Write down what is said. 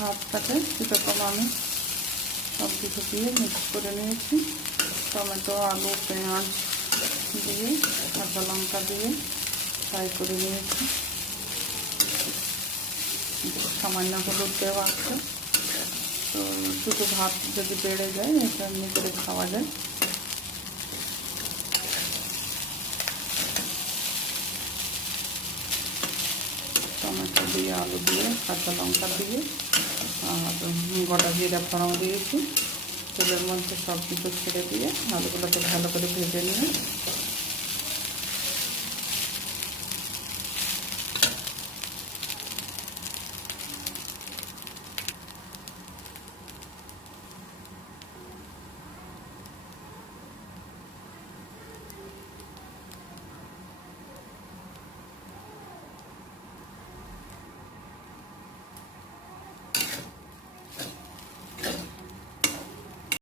ভাতটাকে সেরকম আমি সব কিছু দিয়ে মিক্স করে নিয়েছি। টমেটো, আলু, পেঁয়াজ দিয়ে কাঁচা লঙ্কা দিয়ে ফ্রাই করে নিয়েছি। সামান্য হলুদ দেওয়া আছে। তো শুধু ভাত যদি বেড়ে যায় এটা এমনি করে খাওয়া যায়। টমেটো দিয়ে, আলু দিয়ে, কাঁচা লঙ্কা দিয়ে আর গোটা জিরা ফোড়ন দিয়েছি। তেলের মধ্যে সব কিছু ছেড়ে দিয়ে আলুগুলোকে ভালো করে ভেজে নিয়ে